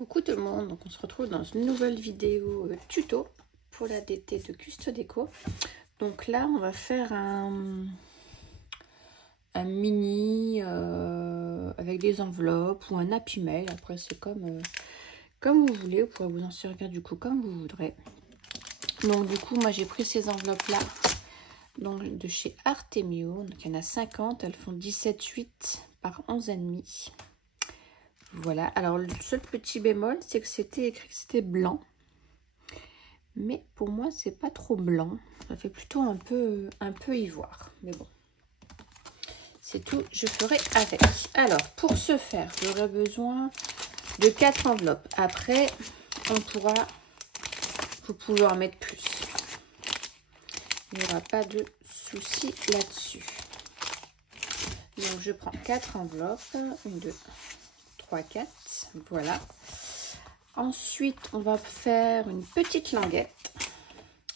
Coucou tout le monde, donc on se retrouve dans une nouvelle vidéo tuto pour la DT de Custo Déco. Donc là on va faire un mini avec des enveloppes ou un happy mail. Après c'est comme vous voulez, vous pourrez vous en servir du coup comme vous voudrez. Donc du coup moi j'ai pris ces enveloppes là donc de chez Artemio, donc il y en a 50, elles font 17,8 par 11,5. Voilà, alors le seul petit bémol, c'est que c'était écrit que c'était blanc. Mais pour moi, c'est pas trop blanc. Ça fait plutôt un peu ivoire. Mais bon, c'est tout, je ferai avec. Alors, pour ce faire, j'aurai besoin de 4 enveloppes. Après, vous pourrez en mettre plus. Il n'y aura pas de souci là-dessus. Donc, je prends 4 enveloppes. 1, 2, 3, 4. Voilà. Ensuite, on va faire une petite languette.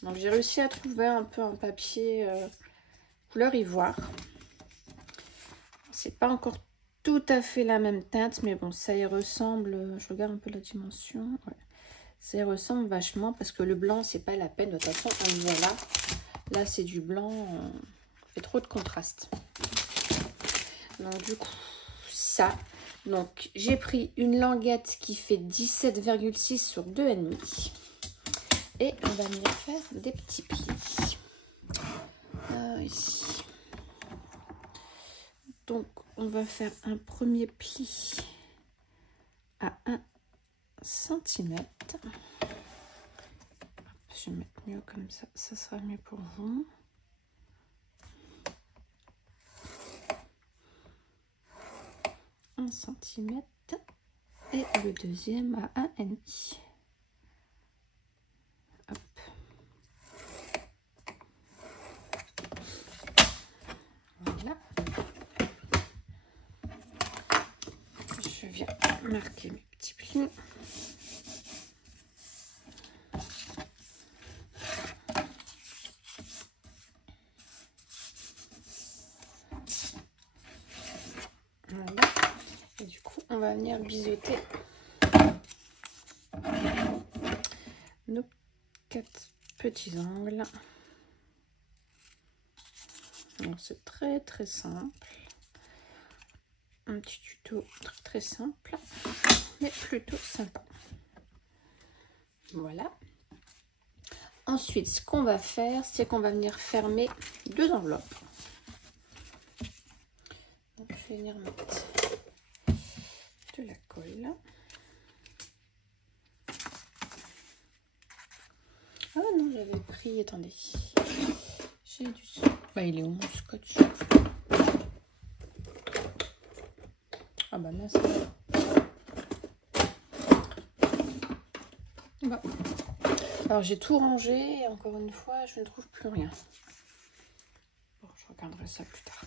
Donc, j'ai réussi à trouver un peu un papier couleur ivoire. C'est pas encore tout à fait la même teinte, mais bon, ça y ressemble. Je regarde un peu la dimension. Ouais. Ça y ressemble vachement parce que le blanc, c'est pas la peine. De toute façon, on voit là. Là, c'est du blanc. Ça fait trop de contraste. Donc, du coup, ça. Donc, j'ai pris une languette qui fait 17,6 sur 2,5. Et on va venir faire des petits plis. Ici. Donc, on va faire un premier pli à 1 cm. Je vais mettre mieux comme ça. Ça sera mieux pour vous. Un centimètre. Et le deuxième à 1,5. Hop. Voilà. Je viens marquer mes petits plis. Voilà. Et du coup, on va venir biseauter nos 4 petits angles. Alors c'est très simple, un petit tuto très simple mais plutôt sympa. Voilà. Ensuite, ce qu'on va faire, c'est qu'on va venir fermer 2 enveloppes. Donc je vais venir mettre de la colle. Ah non, j'avais pris, attendez, j'ai du... Bah, il est où mon scotch? Ah bah mince. Bon. Alors j'ai tout rangé et encore une fois je ne trouve plus rien. Bon, je regarderai ça plus tard.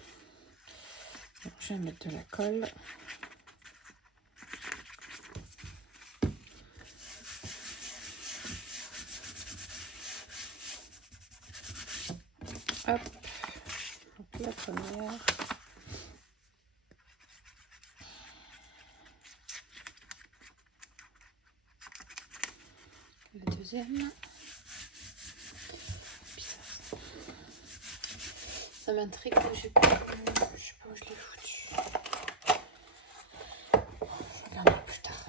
Donc, je vais mettre de la colle. Hop. Donc la première. La deuxième. Ça m'intrigue, je sais pas où je l'ai foutu. Je regarde plus tard.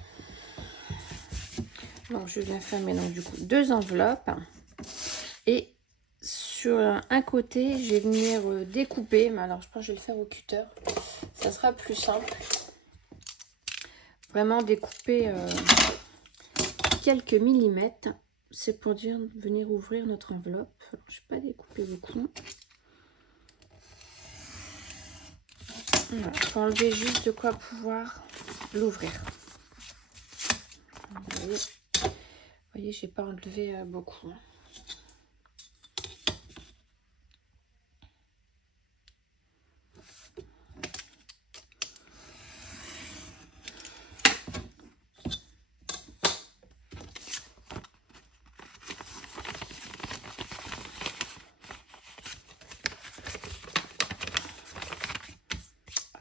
Donc je viens fermer donc du coup 2 enveloppes. Et sur un côté, je vais venir découper. Mais alors je pense que je vais le faire au cutter. Ça sera plus simple. Vraiment découper quelques millimètres. C'est pour dire venir ouvrir notre enveloppe. Alors, je ne vais pas découper beaucoup. Voilà, faut enlever juste de quoi pouvoir l'ouvrir. Vous voyez, j'ai pas enlevé beaucoup.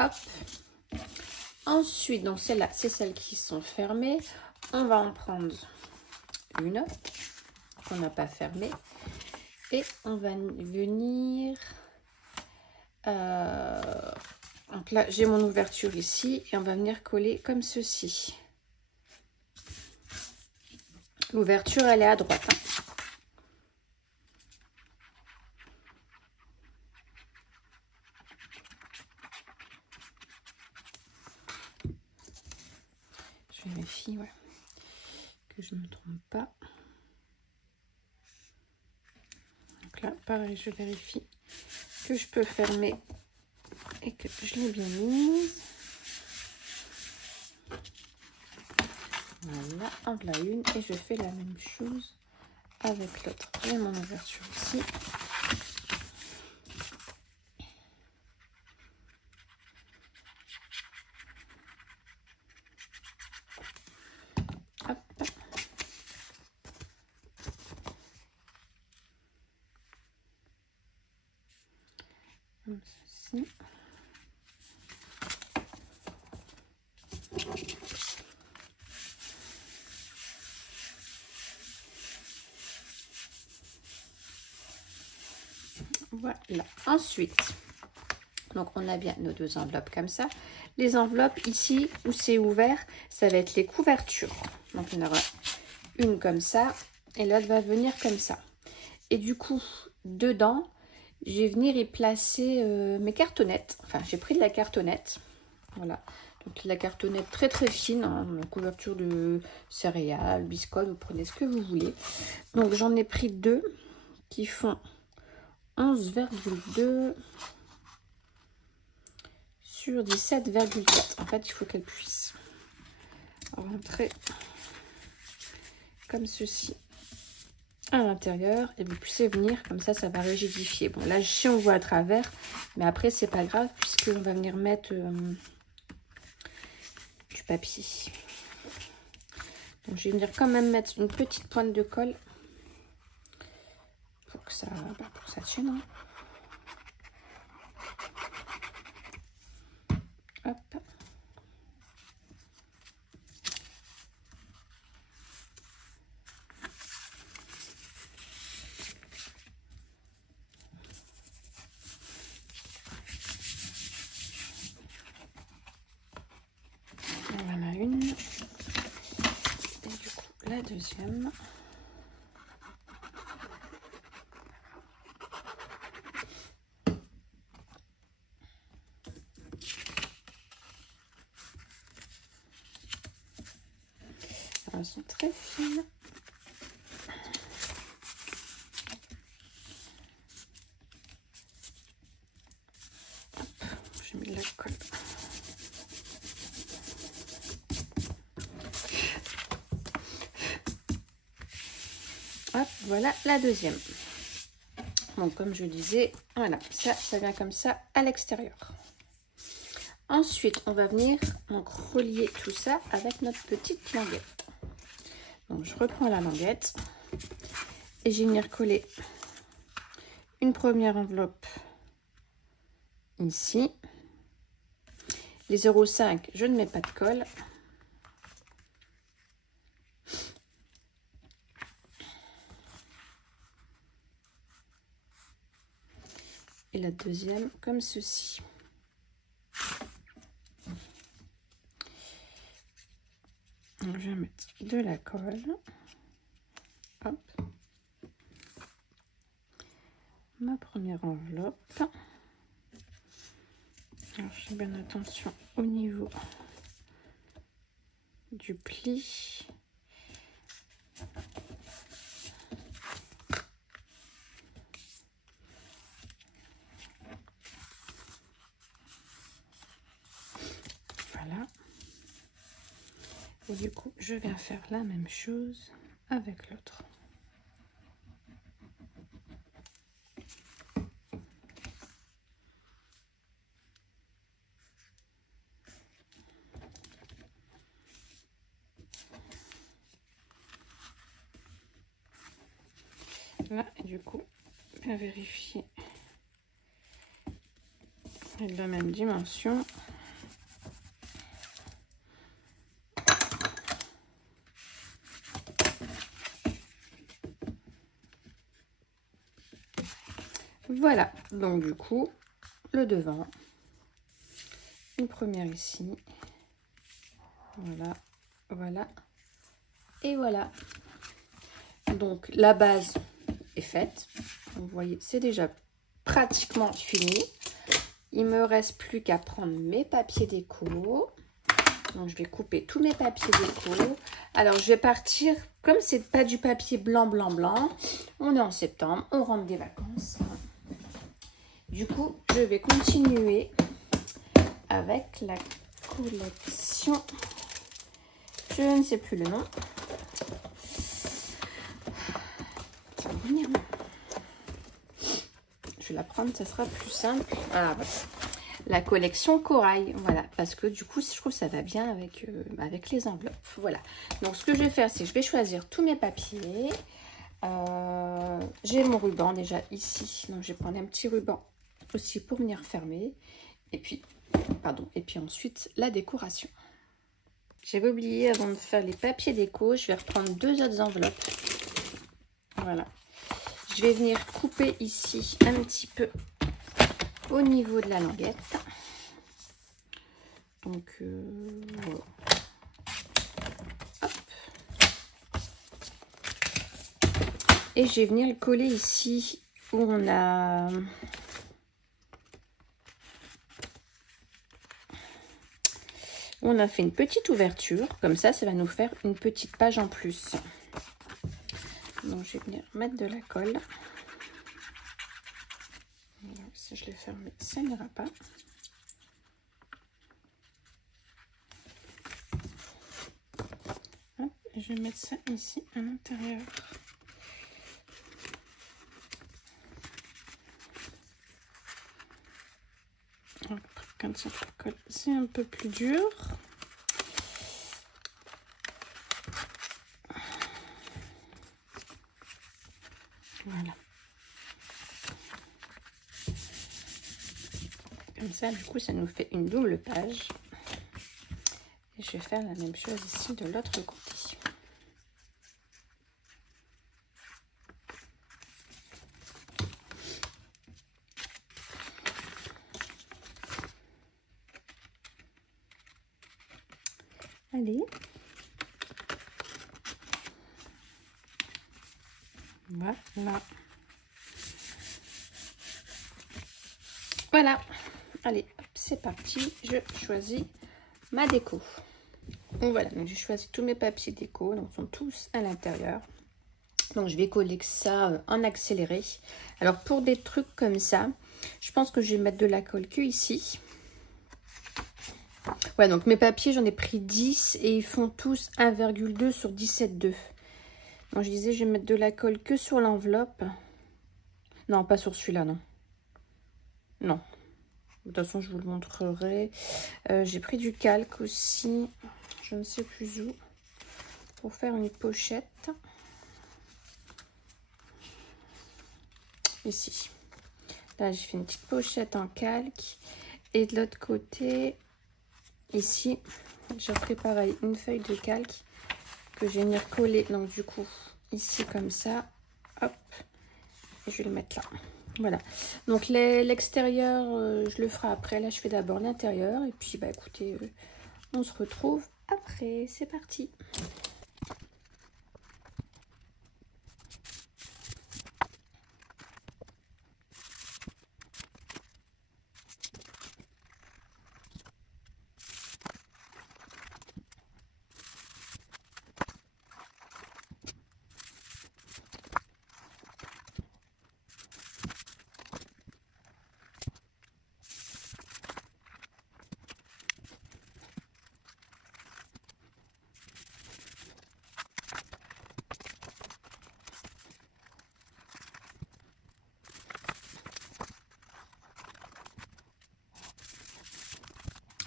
Hop. Ensuite, donc celle-là, c'est celles qui sont fermées. On va en prendre une qu'on n'a pas fermée. Et on va venir... donc là, j'ai mon ouverture ici. Et on va venir coller comme ceci. L'ouverture, elle est à droite. Hein. Je vérifie, ouais, que je ne me trompe pas. Donc là, pareil, je vérifie que je peux fermer et que je l'ai bien mise. Voilà, en voilà une et je fais la même chose avec l'autre. J'ai mon ouverture ici. Hop. Comme ceci. Voilà. Ensuite, donc on a bien nos deux enveloppes comme ça. Les enveloppes ici où c'est ouvert, ça va être les couvertures. Donc il y en aura une comme ça et l'autre va venir comme ça. Et du coup, dedans, je vais venir y placer mes cartonnettes. Enfin, j'ai pris de la cartonnette. Voilà. Donc la cartonnette très très fine, hein, couverture de céréales, biscottes, vous prenez ce que vous voulez. Donc j'en ai pris deux qui font 11,2 sur 17,4. En fait, il faut qu'elle puisse rentrer comme ceci à l'intérieur et vous puissiez venir comme ça va rigidifier. Bon, là, si on voit à travers, mais après, c'est pas grave puisqu'on va venir mettre du papier. Donc, je vais venir quand même mettre une petite pointe de colle pour que ça tienne. Hein. Hop. Voilà une. Et du coup, la deuxième. Elles sont très fines. J'ai mis de la colle. Hop, voilà la deuxième. Donc comme je disais, voilà, ça vient comme ça à l'extérieur. Ensuite, on va venir donc relier tout ça avec notre petite languette. Donc je reprends la languette et je vais venir coller une première enveloppe ici. Les 0,5, je ne mets pas de colle. Et la deuxième comme ceci. Donc, je vais mettre de la colle. Hop. Ma première enveloppe. Alors, je fais bien attention au niveau du pli. Voilà. Et du coup, je vais faire la même chose avec l'autre. Là, et du coup, bien vérifier de la même dimension. Voilà, donc du coup, le devant. Une première ici. Voilà, voilà. Et voilà. Donc, la base est faite. Vous voyez, c'est déjà pratiquement fini. Il me reste plus qu'à prendre mes papiers déco. Donc, je vais couper tous mes papiers déco. Alors, je vais partir, comme c'est pas du papier blanc, blanc, blanc. On est en septembre, on rentre des vacances. Du coup, je vais continuer avec la collection. Je ne sais plus le nom. Ça va venir. Je vais la prendre, ça sera plus simple. Ah, voilà. La collection corail, voilà, parce que du coup, je trouve que ça va bien avec les enveloppes. Voilà. Donc, ce que je vais faire, c'est que je vais choisir tous mes papiers. J'ai mon ruban déjà ici. Donc, je vais prendre un petit ruban aussi pour venir fermer. Et puis, et puis ensuite, la décoration. J'avais oublié, avant de faire les papiers déco, je vais reprendre 2 autres enveloppes. Voilà. Je vais venir couper ici un petit peu au niveau de la languette. Donc, voilà. Hop. Et je vais venir le coller ici où on a... On a fait une petite ouverture. Comme ça va nous faire une petite page en plus. Donc, je vais venir mettre de la colle. Voilà, si je l'ai fermé, ça n'ira pas. Hop, et je vais mettre ça ici à l'intérieur. Quand ça colle, c'est un peu plus dur. Voilà. Comme ça, du coup, ça nous fait une double page. Et je vais faire la même chose ici de l'autre côté. Allez. Voilà. Voilà. Allez, c'est parti. Je choisis ma déco. Donc voilà, donc j'ai choisi tous mes papiers déco. Donc ils sont tous à l'intérieur. Donc je vais coller ça en accéléré. Alors pour des trucs comme ça, je pense que je vais mettre de la colle que ici. Ouais, donc mes papiers, j'en ai pris 10 et ils font tous 1,2 sur 17,2. Donc je disais, je vais mettre de la colle que sur l'enveloppe. Non, pas sur celui-là, non. Non. De toute façon, je vous le montrerai. J'ai pris du calque aussi, je ne sais plus où, pour faire une pochette. Ici. Là, j'ai fait une petite pochette en calque. Et de l'autre côté, ici, j'ai fait pareil, une feuille de calque que je vais venir coller. Donc, du coup, ici, comme ça. Hop. Et je vais le mettre là. Voilà. Donc, l'extérieur, je le ferai après. Là, je fais d'abord l'intérieur. Et puis, bah, écoutez, on se retrouve après. C'est parti.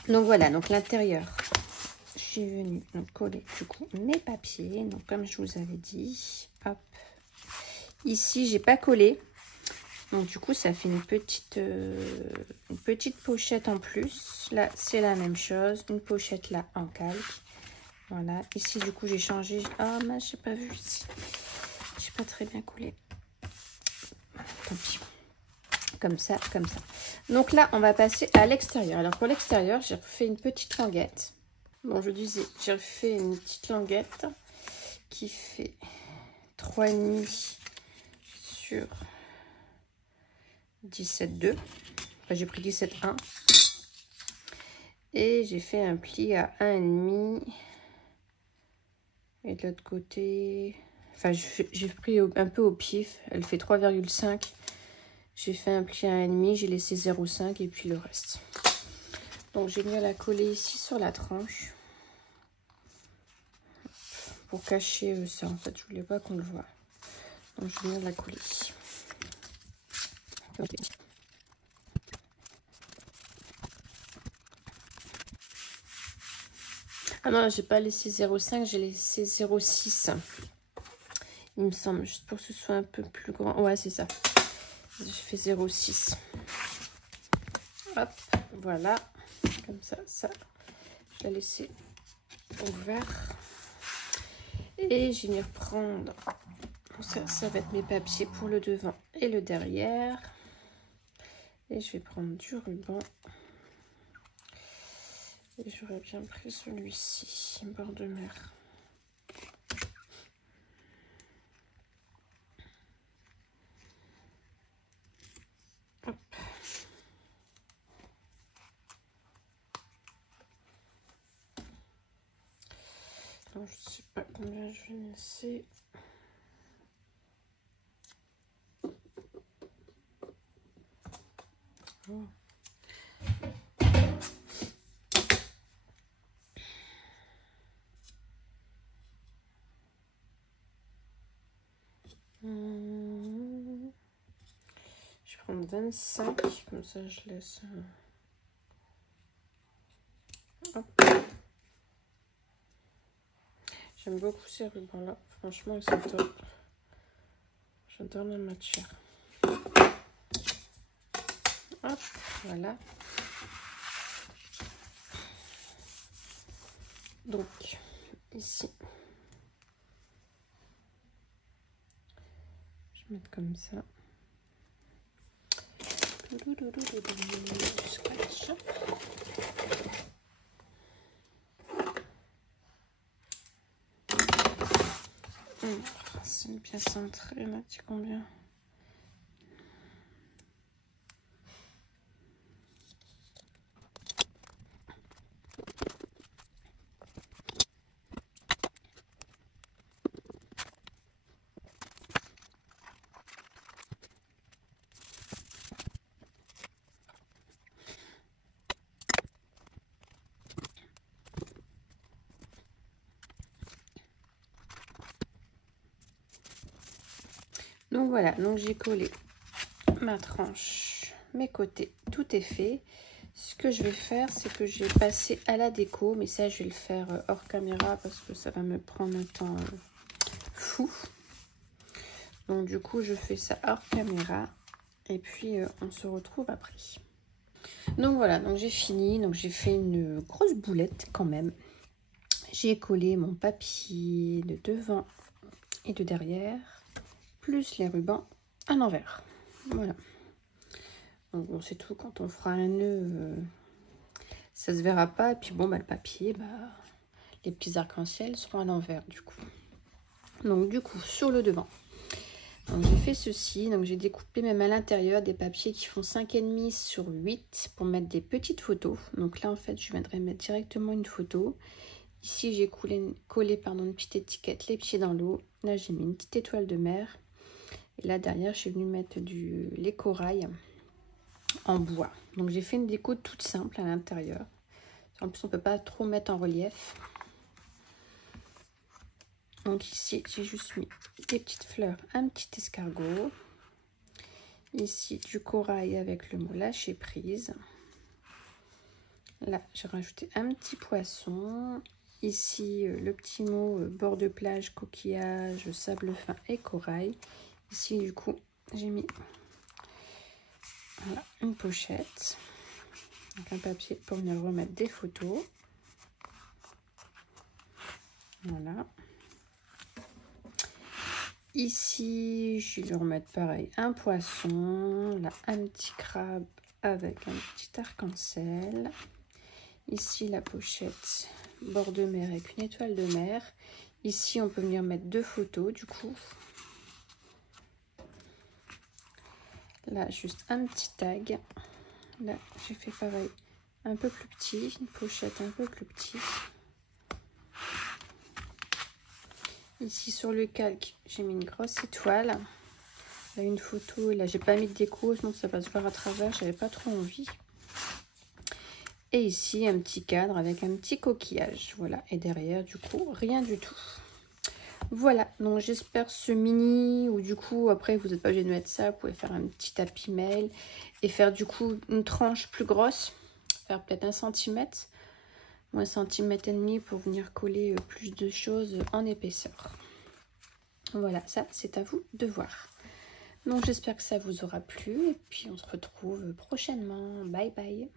Donc voilà, donc l'intérieur, je suis venue donc coller du coup mes papiers. Donc comme je vous avais dit, hop, ici j'ai pas collé. Donc du coup ça fait une petite pochette en plus. Là c'est la même chose, une pochette là en calque. Voilà, ici du coup j'ai changé. Ah mince, j'ai pas vu ici. J'ai pas très bien collé. Tant pis. comme ça, comme ça. Donc là, on va passer à l'extérieur. Alors pour l'extérieur, j'ai refait une petite languette. Bon, je disais, j'ai refait une petite languette qui fait 3,5 sur 17,2. Enfin, j'ai pris 17,1. Et j'ai fait un pli à 1,5. Et de l'autre côté... Enfin, j'ai pris un peu au pif. Elle fait 3,5. J'ai fait un pli à 1,5. J'ai laissé 0,5 et puis le reste. Donc, j'ai mis à la coller ici sur la tranche. Pour cacher ça. En fait, je voulais pas qu'on le voit. Donc, je viens de la coller ici. Ah non, j'ai pas laissé 0,5, j'ai laissé 0,6. Il me semble, juste pour que ce soit un peu plus grand. Ouais, c'est ça. Je fais 0,6. Hop, voilà. Comme ça, ça, je l'ai laissé ouvert. Et je vais venir prendre... Ça va être mes papiers pour le devant et le derrière. Et je vais prendre du ruban. Et j'aurais bien pris celui-ci, bord de mer. Hop. Alors, je sais pas combien je vais laisser. Oh. Je vais prendre 25, comme ça je laisse. Hop. J'aime beaucoup ces rubans là, franchement ils sont top. J'adore la matière. Hop, voilà. Donc ici, je vais mettre comme ça. Scratch. C'est bien centré là, tu combien? Donc voilà, donc j'ai collé ma tranche, mes côtés, tout est fait. Ce que je vais faire, c'est que je vais passer à la déco, mais ça je vais le faire hors caméra parce que ça va me prendre un temps fou. Donc du coup je fais ça hors caméra et puis on se retrouve après. Donc voilà, donc j'ai fini, donc j'ai fait une grosse boulette quand même. J'ai collé mon papier de devant et de derrière, plus les rubans à l'envers. Voilà. Donc bon, c'est tout. Quand on fera un nœud, ça se verra pas. Et puis bon, bah, le papier, bah, les petits arcs-en-ciel seront à l'envers du coup. Donc du coup, sur le devant, j'ai fait ceci. Donc j'ai découpé même à l'intérieur des papiers qui font 5,5 sur 8 pour mettre des petites photos. Donc là, en fait, je viendrai mettre directement une photo. Ici, j'ai collé une petite étiquette, les pieds dans l'eau. Là, j'ai mis une petite étoile de mer. Et là, derrière, je suis venue mettre les corails en bois. Donc, j'ai fait une déco toute simple à l'intérieur. En plus, on ne peut pas trop mettre en relief. Donc, ici, j'ai juste mis des petites fleurs, un petit escargot. Ici, du corail avec le mot lâcher prise. Là, j'ai rajouté un petit poisson. Ici, le petit mot bord de plage, coquillage, sable fin et corail. Ici, du coup, j'ai mis voilà, une pochette. Donc, un papier pour venir remettre des photos. Voilà. Ici, je vais lui remettre pareil un poisson, là un petit crabe avec un petit arc-en-ciel. Ici, la pochette bord de mer avec une étoile de mer. Ici, on peut venir mettre 2 photos du coup. Là, juste un petit tag. Là, j'ai fait pareil, un peu plus petit, une pochette un peu plus petite. Ici sur le calque, j'ai mis une grosse étoile. Là, une photo, et là j'ai pas mis de déco, sinon ça va se voir à travers, j'avais pas trop envie. Et ici un petit cadre avec un petit coquillage, voilà. Et derrière du coup, rien du tout. Voilà, donc j'espère ce mini, ou du coup après vous n'êtes pas obligé de mettre ça, vous pouvez faire un petit tapis mail et faire du coup une tranche plus grosse, faire peut-être 1 cm ou 1,5 cm pour venir coller plus de choses en épaisseur. Voilà, ça c'est à vous de voir. Donc j'espère que ça vous aura plu et puis on se retrouve prochainement. Bye bye.